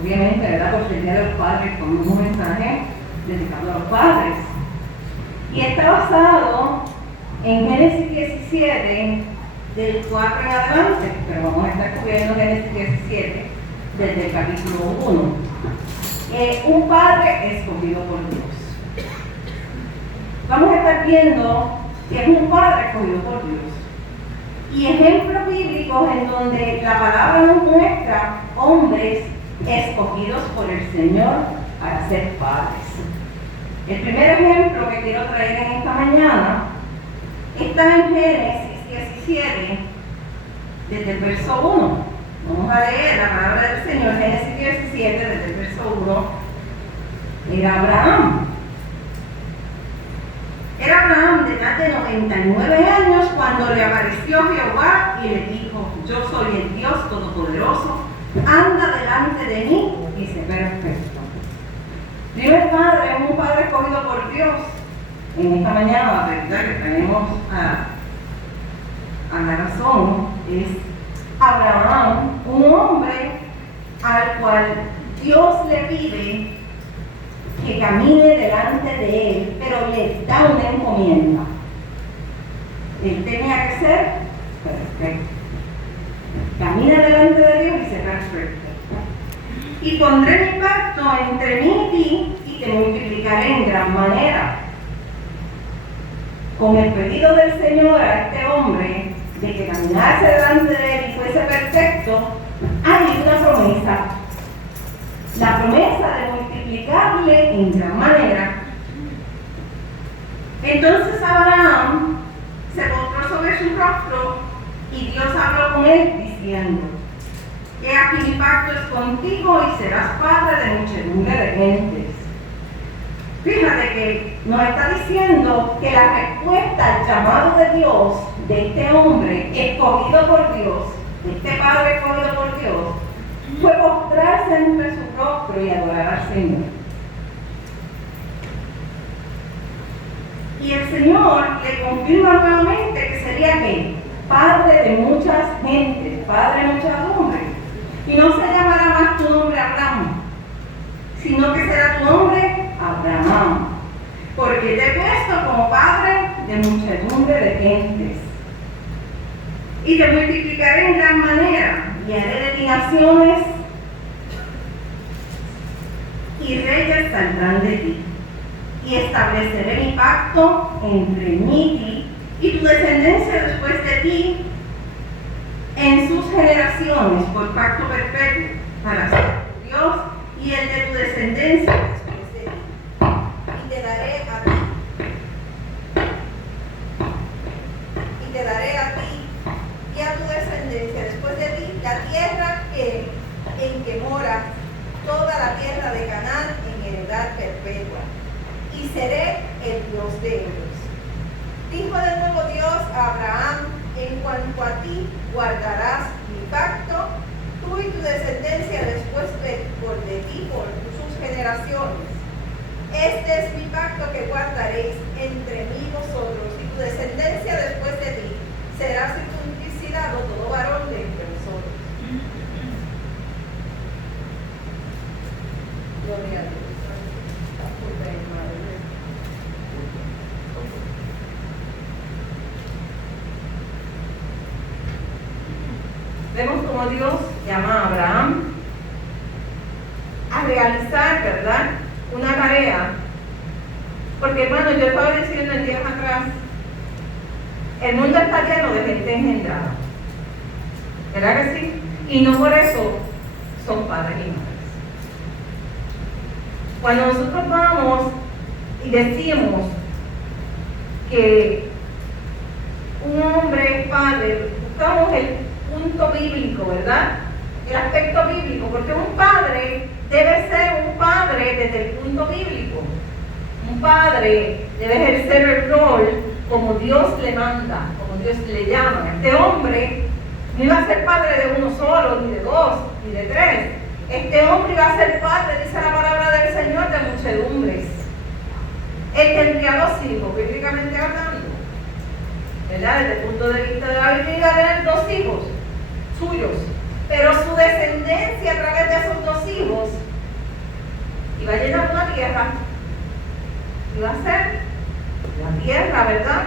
obviamente, ¿verdad? Porque el Día de los Padres con un mensaje dedicado a los padres. Y está basado en Génesis 17, del 4 en adelante, pero vamos a estar cubriendo Génesis 17 desde el capítulo 1. Un padre escogido por Dios. Vamos a estar viendo que es un padre escogido por Dios. Y ejemplos bíblicos en donde la palabra nos muestra hombres escogidos por el Señor para ser padres. El primer ejemplo que quiero traer en esta mañana está en Génesis 17, desde el verso 1. Vamos a leer la palabra del Señor, Génesis 17, desde el verso 1. Era Abraham. Era Abraham de edad de 99 años cuando le apareció Jehová y le dijo: yo soy el Dios Todopoderoso, anda delante de mí y sé perfecto. Primer padre es un padre escogido por Dios. En esta mañana, la verdad que traemos a la razón, es Abraham, un hombre al cual Dios le pide que camine delante de él, pero le da una encomienda. Él tenía que ser perfecto. Camina delante de Dios y sé perfecto. Y pondré mi pacto entre mí y ti, y te multiplicaré en gran manera. Con el pedido del Señor a este hombre de que caminase delante de él y fuese perfecto, hay una promesa. La promesa de multiplicarle en gran manera. Entonces Abraham se postró sobre su rostro y Dios habló con él diciendo: he aquí mi pacto es contigo y serás padre de muchedumbre de gentes. Fíjate que nos está diciendo que la respuesta al llamado de Dios, de este hombre escogido por Dios, de este padre escogido por Dios, fue postrarse entre su rostro y adorar al Señor. Y el Señor le confirma nuevamente que sería ¿qué? Padre de muchas gentes, padre de muchedumbre. Y no se llamará más tu nombre Abraham, sino que será tu nombre Abraham, porque te he puesto como padre de muchedumbre de gentes. Y te multiplicaré en gran manera, y haré de ti naciones, y reyes saldrán de ti. Y estableceré mi pacto entre mí y ti, y tu descendencia después de ti, en sus generaciones, por pacto perpetuo, para ser tu Dios y el de tu descendencia después de ti. Y te daré a ti, y a tu descendencia después de ti, la tierra en que mora, toda la tierra de Canaán en heredad perpetua, y seré el Dios de ellos. Dijo de nuevo Dios a Abraham: en cuanto a ti guardarás mi pacto, tú y tu descendencia después de ti por sus generaciones. Este es mi pacto que guardaréis entre mí y vosotros, y tu descendencia después de ti será circuncidado todo varón de entre vosotros. Gloria a Dios. Vemos como Dios llama a Abraham a realizar, ¿verdad?, una tarea. Porque, hermano, yo estaba diciendo en días atrás, el mundo está lleno de gente engendrada, ¿verdad que sí? Y no por eso son padres y madres. Cuando nosotros vamos y decimos que un hombre es padre, buscamos el punto bíblico, ¿verdad? El aspecto bíblico, porque un padre debe ser un padre desde el punto bíblico. Un padre debe ejercer el rol como Dios le manda, como Dios le llama. Este hombre no iba a ser padre de uno solo, ni de dos, ni de tres. Este hombre iba a ser padre, dice la palabra del Señor, de muchedumbres. Él tendría dos hijos, bíblicamente hablando, ¿verdad? Desde el punto de vista de la Biblia, iba a tener dos hijos suyos, pero su descendencia a través de esos dos hijos tierra. Iba a ser la tierra, ¿verdad?,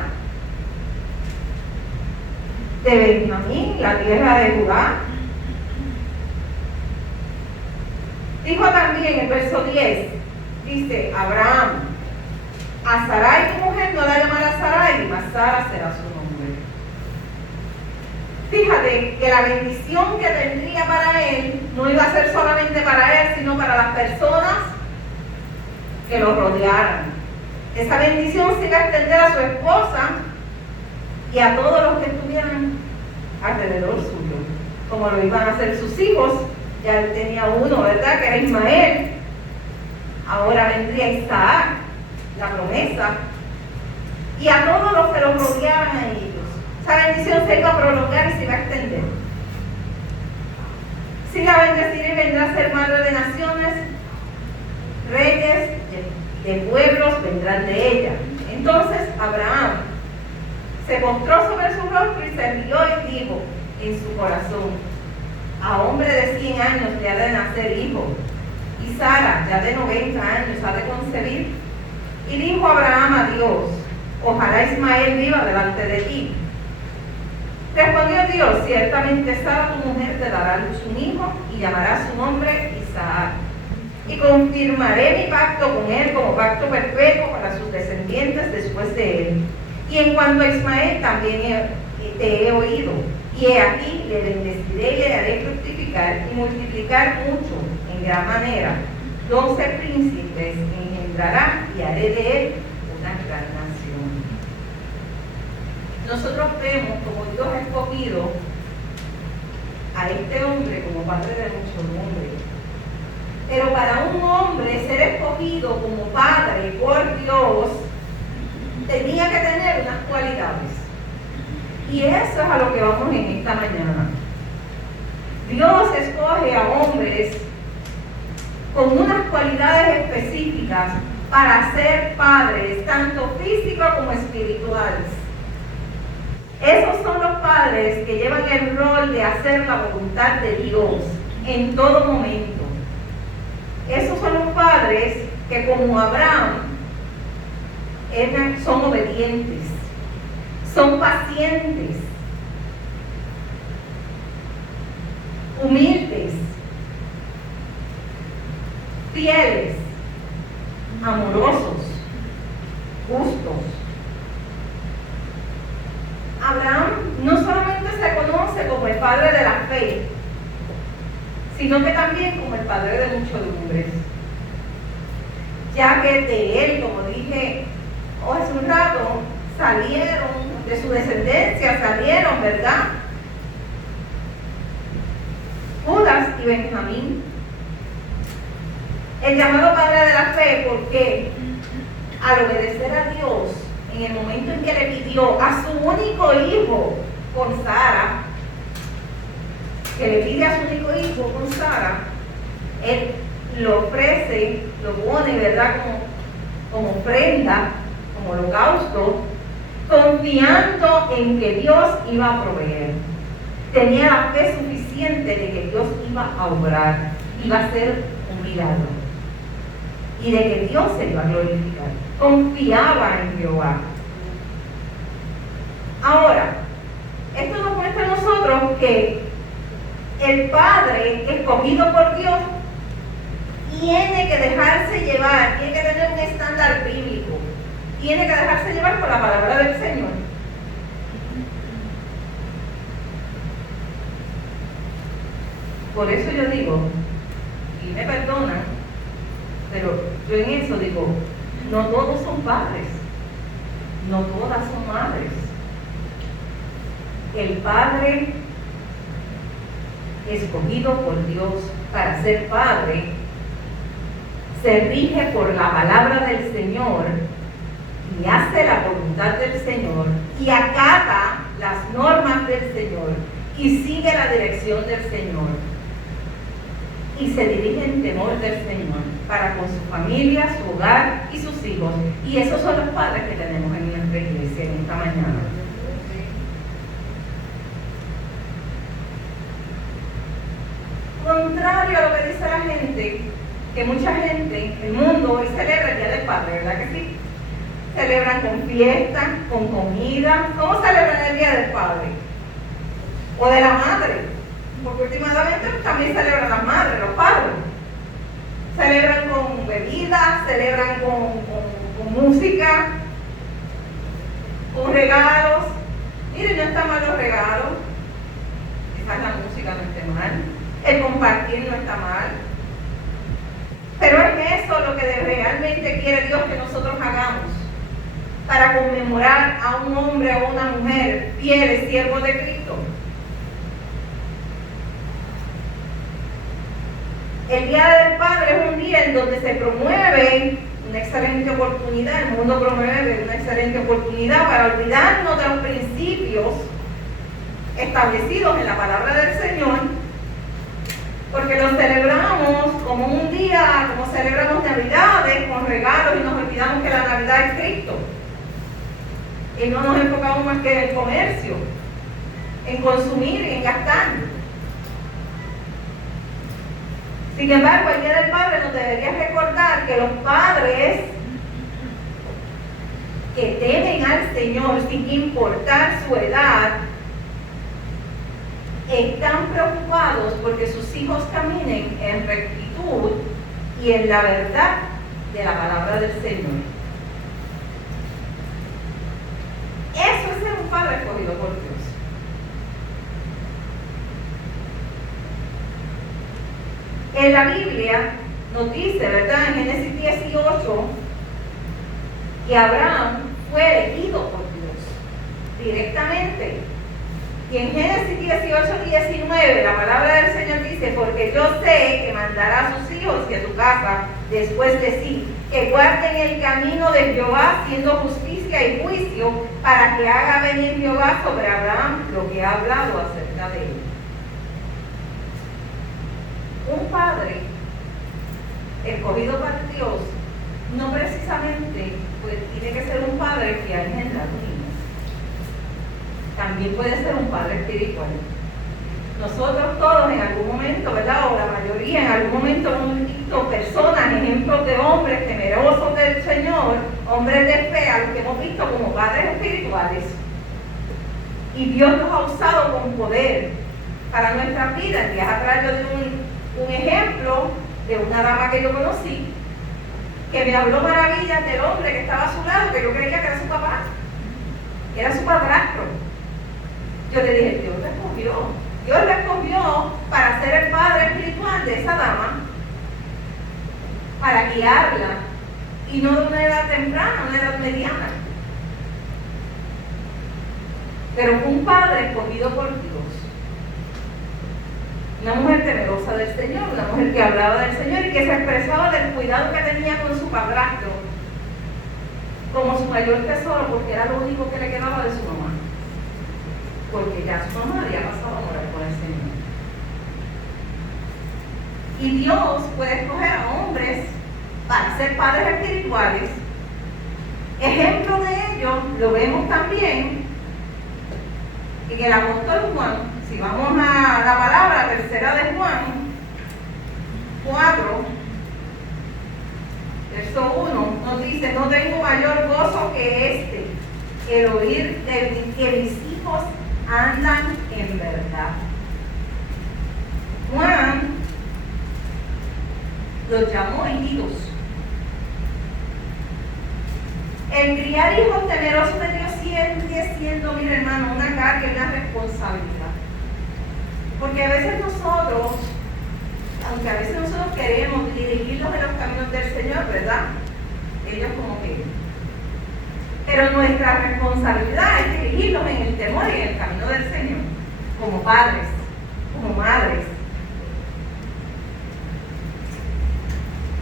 de Benjamín, la tierra de Judá. Dijo también en el verso 10, dice Abraham: a Sarai tu mujer no la llamará Sarai, mas Sara será su nombre. Fíjate que la bendición que tendría para él no iba a ser solamente para él, sino para las personas que lo rodearan. Esa bendición se iba a extender a su esposa y a todos los que estuvieran alrededor suyo, como lo iban a hacer sus hijos. Ya él tenía uno, ¿verdad?, que era Ismael. Ahora vendría Isaac, la promesa, y a todos los que los rodeaban a ellos. Esa bendición se iba a prolongar y se iba a extender. Sí, la bendeciré y vendrá a ser madre de naciones, reyes de pueblos vendrán de ella. Entonces Abraham se postró sobre su rostro y se rió y dijo en su corazón: a hombre de 100 años le ha de nacer hijo, y Sara ya de 90 años ha de concebir. Y dijo Abraham a Dios: ojalá Ismael viva delante de ti. Respondió Dios: ciertamente Sara tu mujer te dará a luz un hijo, y llamará su nombre Isaac. Y confirmaré mi pacto con él como pacto perpetuo para sus descendientes después de él. Y en cuanto a Ismael también te he oído, y he aquí le bendeciré y le haré fructificar y multiplicar mucho en gran manera. 12 príncipes engendrará y haré de él una gran nación. Nosotros vemos como Dios ha escogido a este hombre como padre de muchos hombres. Pero para un hombre ser escogido como padre por Dios tenía que tener unas cualidades. Y eso es a lo que vamos en esta mañana. Dios escoge a hombres con unas cualidades específicas para ser padres, tanto físicos como espirituales. Esos son los padres que llevan el rol de hacer la voluntad de Dios en todo momento. Esos son los padres que, como Abraham, son obedientes, son pacientes, humildes, fieles, amorosos, justos. Abraham no solamente se conoce como el padre de la fe, sino que también como el padre de muchos hombres, ya que de él, como dije hace un rato, salieron, de su descendencia salieron, ¿verdad?, Judas y Benjamín. El llamado padre de la fe, porque al obedecer a Dios, en el momento en que le pidió a su único hijo con Sara, que le pide a su único hijo con Sara, él lo ofrece, lo pone, ¿verdad?, como ofrenda, como holocausto, confiando en que Dios iba a proveer. Tenía la fe suficiente de que Dios iba a obrar, iba a hacer un milagro y de que Dios se iba a glorificar. Confiaba en Jehová. Ahora, esto nos muestra a nosotros que el padre escogido por Dios tiene que dejarse llevar, tiene que tener un estándar bíblico, tiene que dejarse llevar por la palabra del Señor. Por eso yo digo, y me perdonan, pero yo en eso digo, no todos son padres, no todas son madres. El padre escogido por Dios para ser padre se rige por la palabra del Señor y hace la voluntad del Señor y acata las normas del Señor y sigue la dirección del Señor y se dirige en temor del Señor para con su familia, su hogar y sus hijos. Y esos son los padres que tenemos en nuestra iglesia en esta mañana. Contrario a lo que dice la gente, que mucha gente, el mundo hoy celebra el Día del Padre, ¿verdad que sí? Celebran con fiesta, con comida. ¿Cómo celebran el Día del Padre? O de la Madre, porque últimamente también celebran las madres, los padres. Celebran con bebidas, celebran con música, con regalos. Miren, no están mal los regalos, quizás la música no esté mal, el compartir no está mal, pero es eso lo que realmente quiere Dios que nosotros hagamos para conmemorar a un hombre o una mujer fieles, siervos de Cristo. El Día del Padre es un día en donde se promueve una excelente oportunidad, el mundo promueve una excelente oportunidad para olvidarnos de los principios establecidos en la palabra del Señor, porque los celebramos como un día, como celebramos Navidades, con regalos, y nos olvidamos que la Navidad es Cristo. Y no nos enfocamos más que en el comercio, en consumir y en gastar. Sin embargo, el Día del Padre nos debería recordar que los padres que temen al Señor sin importar su edad, están preocupados porque sus hijos caminen en rectitud y en la verdad de la palabra del Señor. Eso es ser un padre escogido por Dios. En la Biblia nos dice, ¿verdad?, en Génesis 18, que Abraham fue elegido por Dios directamente. Y en Génesis 18, 19, la palabra del Señor dice: porque yo sé que mandará a sus hijos y a su casa después de sí, que guarden el camino de Jehová, haciendo justicia y juicio, para que haga venir Jehová sobre Abraham lo que ha hablado acerca de él. Un padre escogido para Dios no precisamente tiene que ser un padre que ha engendrado niños. También puede ser un padre espiritual. Nosotros todos en algún momento, ¿verdad?, o la mayoría en algún momento hemos visto personas, ejemplos de hombres temerosos del Señor, hombres de fe, a los que hemos visto como padres espirituales. Y Dios nos ha usado con poder para nuestras vidas. En días atrás yo di un ejemplo de una dama que yo conocí, que me habló maravillas del hombre que estaba a su lado, que yo creía que era su papá, era su padrastro. Yo le dije: Dios lo escogió. Dios lo escogió para ser el padre espiritual de esa dama, para guiarla, y no de una edad temprana, una edad mediana. Pero fue un padre escogido por Dios. Una mujer temerosa del Señor, una mujer que hablaba del Señor y que se expresaba del cuidado que tenía con su padrastro como su mayor tesoro, porque era lo único que le quedaba de su mamá, porque ya su mamá había pasado a morar con el Señor. Y Dios puede escoger a hombres para ser padres espirituales. Ejemplo de ello lo vemos también en el apóstol Juan. Si vamos a la palabra tercera de Juan 4, verso 1, nos dice: no tengo mayor gozo que este, el oír que mis hijos andan en verdad. Juan los llamó hijitos. El criar hijos temerosos de Dios sigue siendo, mira hermano, una carga y una responsabilidad. Porque a veces nosotros, aunque a veces nosotros queremos dirigirlos en los caminos del Señor, ¿verdad? Ellos como que... Pero nuestra responsabilidad es dirigirlos en el temor y en el camino del Señor, como padres, como madres.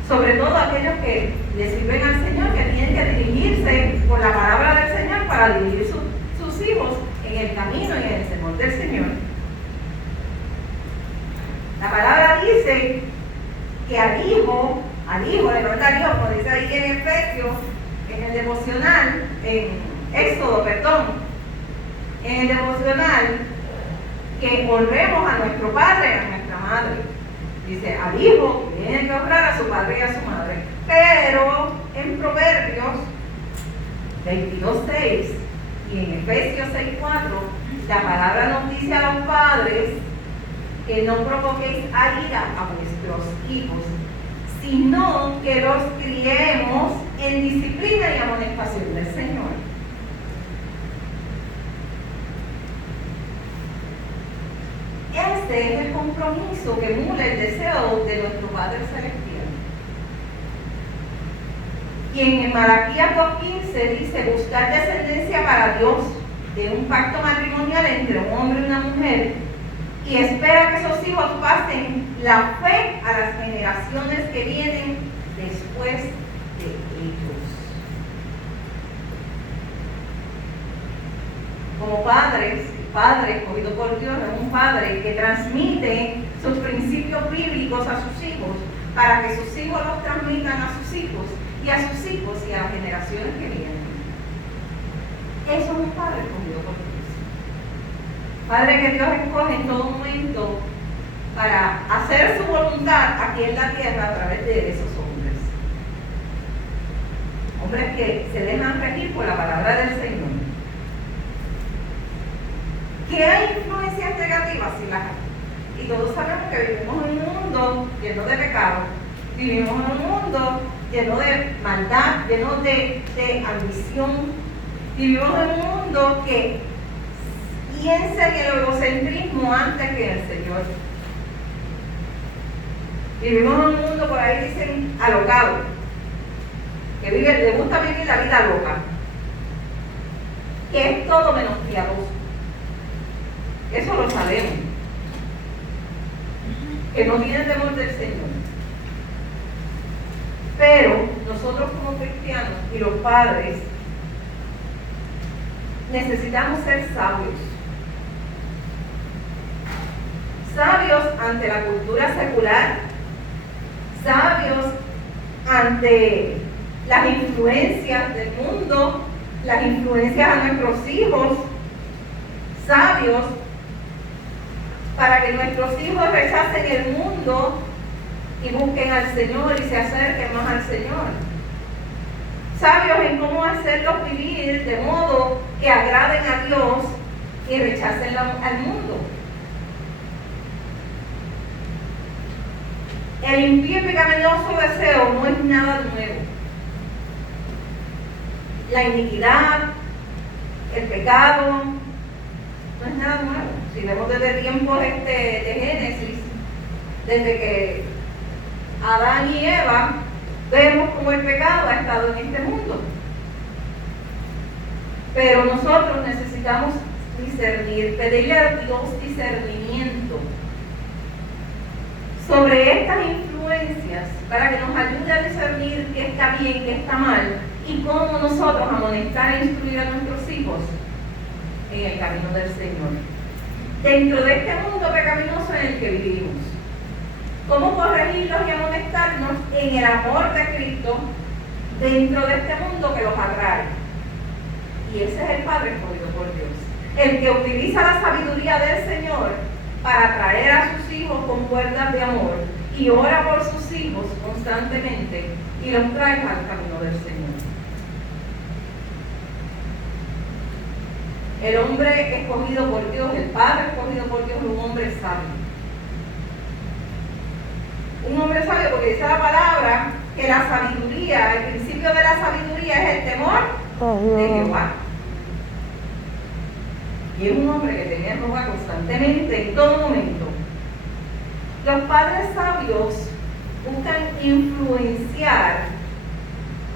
Sobre todo aquellos que le sirven al Señor, que tienen que dirigirse por la palabra del Señor para dirigir sus hijos en el camino y en el temor del Señor. La palabra dice que al hijo, levanta al hijo, como dice ahí en Efesios, en el devocional, en Éxodo, en el devocional, que honremos a nuestro padre y a nuestra madre. Dice: al hijo tiene que honrar a su padre padre y a su madre. Pero en Proverbios 22:6 y en Efesios 6:4, la palabra nos dice a los padres que no provoquéis a ira a vuestros hijos, sino que los criemos en disciplina y amonestación del Señor. Este es el compromiso que emula el deseo de nuestro Padre Celestial. Y en Malaquías 2:15 dice: buscar descendencia para Dios de un pacto matrimonial entre un hombre y una mujer, y espera que esos hijos pasen la fe a las generaciones que vienen después de ellos. Como padre escogido por Dios, es un padre que transmite sus principios bíblicos a sus hijos, para que sus hijos los transmitan a sus hijos y a sus hijos y a las generaciones que vienen. Eso es un padre escogido por Dios. Padre que Dios escoge en todo momento para hacer su voluntad aquí en la tierra a través de esos hombres. Hombres que se dejan regir por la palabra del Señor. ¿Que hay influencias negativas? Sí las hay. Y todos sabemos que vivimos en un mundo lleno de pecado. Vivimos en un mundo lleno de maldad, lleno de ambición. Vivimos en un mundo que piensa en el egocentrismo antes que en el Señor. Vivimos en un mundo, por ahí dicen, alocado, que le gusta vivir la vida loca, que es todo menos piadoso. Eso lo sabemos, que no tiene temor del Señor. Pero nosotros como cristianos y los padres necesitamos ser sabios. Sabios ante la cultura secular, sabios ante las influencias del mundo, las influencias a nuestros hijos, sabios para que nuestros hijos rechacen el mundo y busquen al Señor y se acerquen más al Señor. Sabios en cómo hacerlos vivir de modo que agraden a Dios y rechacen al mundo. El impío y pecaminoso deseo no es nada nuevo. La iniquidad, el pecado, no es nada nuevo. Si vemos desde tiempos de Génesis, desde que Adán y Eva, vemos cómo el pecado ha estado en este mundo. Pero nosotros necesitamos discernir, pedirle a Dios discernimiento sobre estas influencias para que nos ayude a discernir qué está bien, qué está mal y cómo nosotros amonestar e instruir a nuestros hijos en el camino del Señor. Dentro de este mundo pecaminoso en el que vivimos, cómo corregirlos y amonestarnos en el amor de Cristo dentro de este mundo que los atrae. Y ese es el Padre escogido por Dios, el que utiliza la sabiduría del Señor para atraer a sus hijos con cuerdas de amor y ora por sus hijos constantemente y los trae al camino del Señor. El hombre escogido por Dios, el Padre escogido por Dios, es un hombre sabio. Un hombre sabio porque dice la palabra que la sabiduría, el principio de la sabiduría es el temor de Jehová. Y es un hombre que tenía Jehová constantemente, en todo momento. Los padres sabios buscan influenciar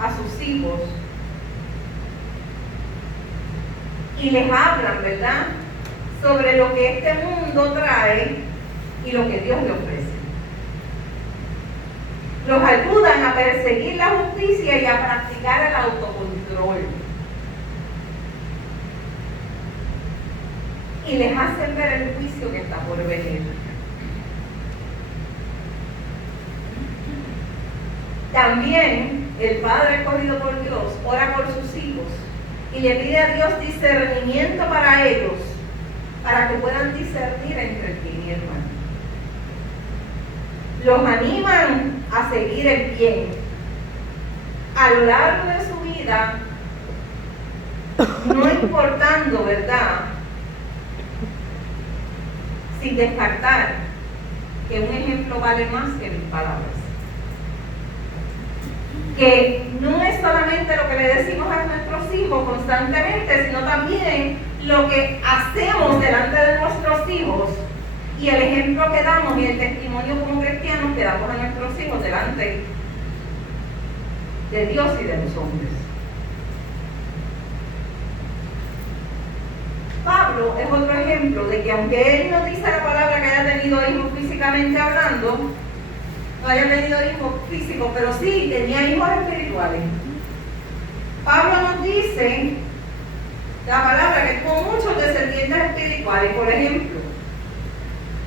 a sus hijos y les hablan, ¿verdad?, sobre lo que este mundo trae y lo que Dios le ofrece. Los ayudan a perseguir la justicia y a practicar el autocontrol. Y les hacen ver el juicio que está por venir. También el Padre escogido por Dios ora por sus hijos y le pide a Dios discernimiento para ellos, para que puedan discernir entre el bien y el mal. los animan a seguir el bien. A lo largo de su vida, no importando, ¿verdad?, sin descartar que un ejemplo vale más que 1000 palabras. Que no es solamente lo que le decimos a nuestros hijos constantemente, sino también lo que hacemos delante de nuestros hijos y el ejemplo que damos y el testimonio como cristianos que damos a nuestros hijos delante de Dios y de los hombres. Pablo es otro ejemplo de que aunque él no dice la palabra que haya tenido hijos físicamente hablando, no haya tenido hijos físicos, pero sí tenía hijos espirituales. Pablo nos dice la palabra que tuvo muchos descendientes espirituales. Por ejemplo,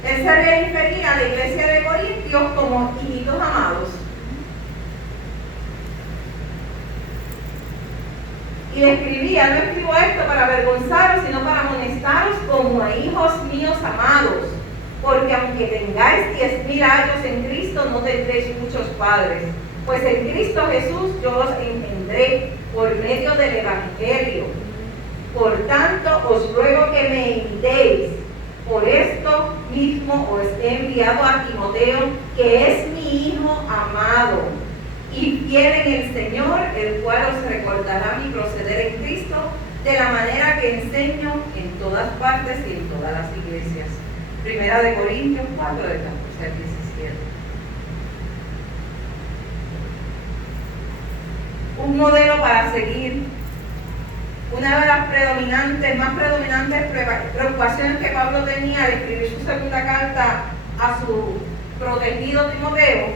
él se refería a la iglesia de Corintios como hijitos amados. Y le escribía: no escribo esto para avergonzaros, sino para amonestaros como a hijos míos amados. Porque aunque tengáis 10.000 años en Cristo, no tendréis muchos padres. Pues en Cristo Jesús yo os engendré por medio del Evangelio. Por tanto, os ruego que me imitéis. Por esto mismo os he enviado a Timoteo, que es mi hijo amado y fiel en el Señor, el cual os recordará mi proceder en Cristo, de la manera que enseño en todas partes y en todas las iglesias. Primera de Corintios 4, de 14 al 17. Un modelo para seguir. Una de las más predominantes preocupaciones que Pablo tenía al escribir su segunda carta a su protegido Timoteo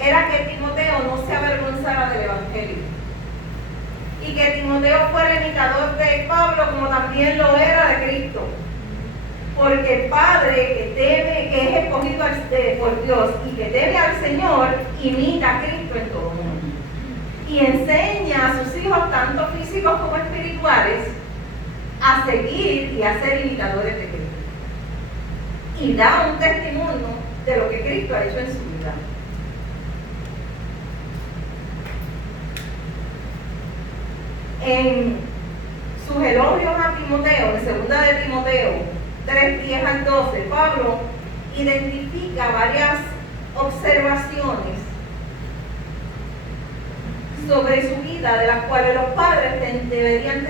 era que Timoteo no se avergonzara del Evangelio y que Timoteo fuera imitador de Pablo como también lo era de Cristo, porque el Padre que teme, que es escogido por Dios y que teme al Señor, imita a Cristo en todo mundo y enseña a sus hijos, tanto físicos como espirituales, a seguir y a ser imitadores de Cristo, y da un testimonio de lo que Cristo ha hecho en su vida. En sus elogios a Timoteo, en segunda de Timoteo 3, 10 al 12, Pablo identifica varias observaciones sobre su vida, de las cuales los padres deberían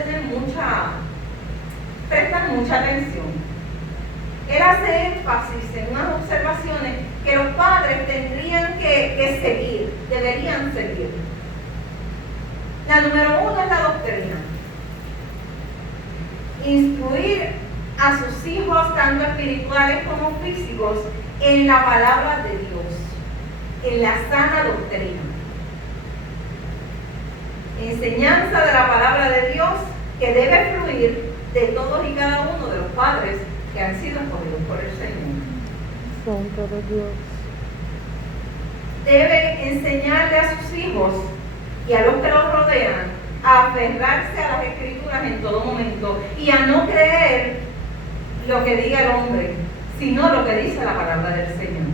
prestar mucha atención. Él hace énfasis en unas observaciones que los padres tendrían que seguir, deberían seguir. La número 1 es la doctrina. Instruir a sus hijos, tanto espirituales como físicos, en la palabra de Dios, en la sana doctrina. Enseñanza de la palabra de Dios que debe fluir de todos y cada uno de los padres que han sido escogidos por el Señor. Santo de Dios. Debe enseñarle a sus hijos y a los que los rodean a aferrarse a las Escrituras en todo momento y a no creer lo que diga el hombre, sino lo que dice la palabra del Señor.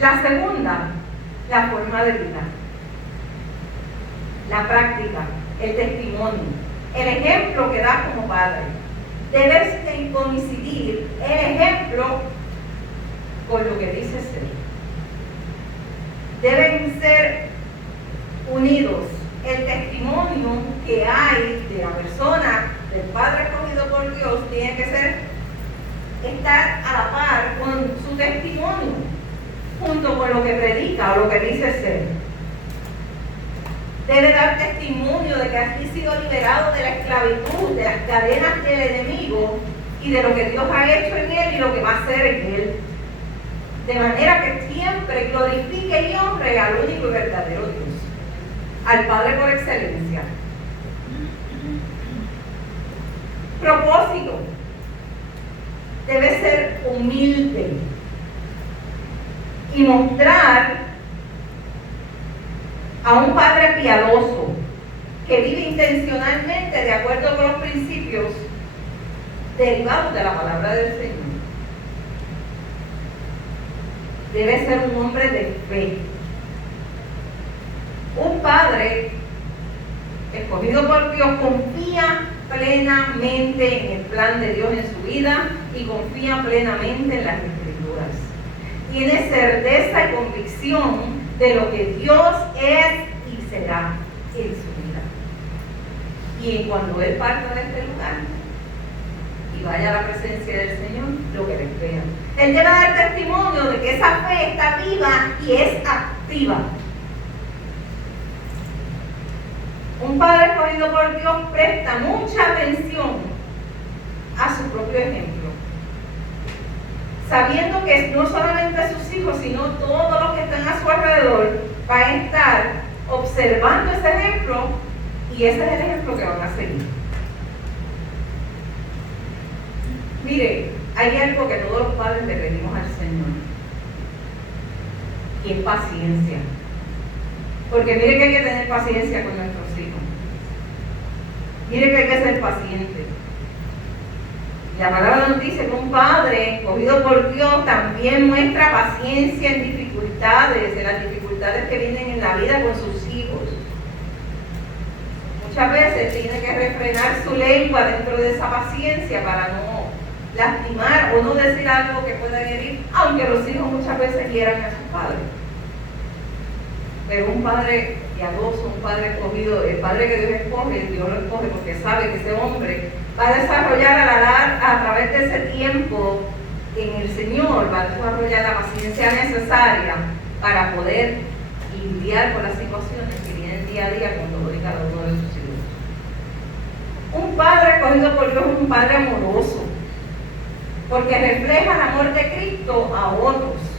La segunda, la forma de vida, la práctica, el testimonio, el ejemplo que da como padre. Debe coincidir el ejemplo con lo que dice ser. Deben ser unidos. El testimonio que hay de la persona, del padre escogido por Dios, tiene que estar a la par con su testimonio, junto con lo que predica o lo que dice ser. Debe dar testimonio de que ha sido liberado de la esclavitud, de las cadenas del enemigo y de lo que Dios ha hecho en él y lo que va a hacer en él. De manera que siempre glorifique y honre al único y verdadero Dios, al Padre por excelencia. Propósito. Debe ser humilde y mostrar a un padre piadoso que vive intencionalmente de acuerdo con los principios derivados de la palabra del Señor. debe ser un hombre de fe. Un padre escogido por Dios confía plenamente en el plan de Dios en su vida y confía plenamente en las Escrituras. Tiene certeza y convicción de lo que Dios es y será en su vida. Y cuando Él parta de este lugar y vaya a la presencia del Señor, lo que le espera. Él debe dar testimonio de que esa fe está viva y es activa. Un padre escogido por Dios presta mucha atención a su propio ejemplo, sabiendo que no solamente sus hijos, sino todos los que están a su alrededor van a estar observando ese ejemplo, y ese es el ejemplo que van a seguir. Mire, hay algo que todos los padres le pedimos al Señor, y es paciencia. Porque mire que hay que tener paciencia con nuestros hijos. Mire que hay que ser paciente. La palabra nos dice que un padre escogido por Dios también muestra paciencia en dificultades, en las dificultades que vienen en la vida con sus hijos. Muchas veces tiene que refrenar su lengua dentro de esa paciencia para no lastimar o no decir algo que pueda herir, aunque los hijos muchas veces hieran a sus padres. Pero un padre piadoso, un padre escogido, el padre que Dios escoge, Dios lo escoge porque sabe que ese hombre va a desarrollar a través de ese tiempo en el Señor, va a desarrollar la paciencia necesaria para poder lidiar con las situaciones que vienen día a día con todos y cada uno de sus hijos. Un padre escogido por Dios es un padre amoroso, porque refleja el amor de Cristo a otros.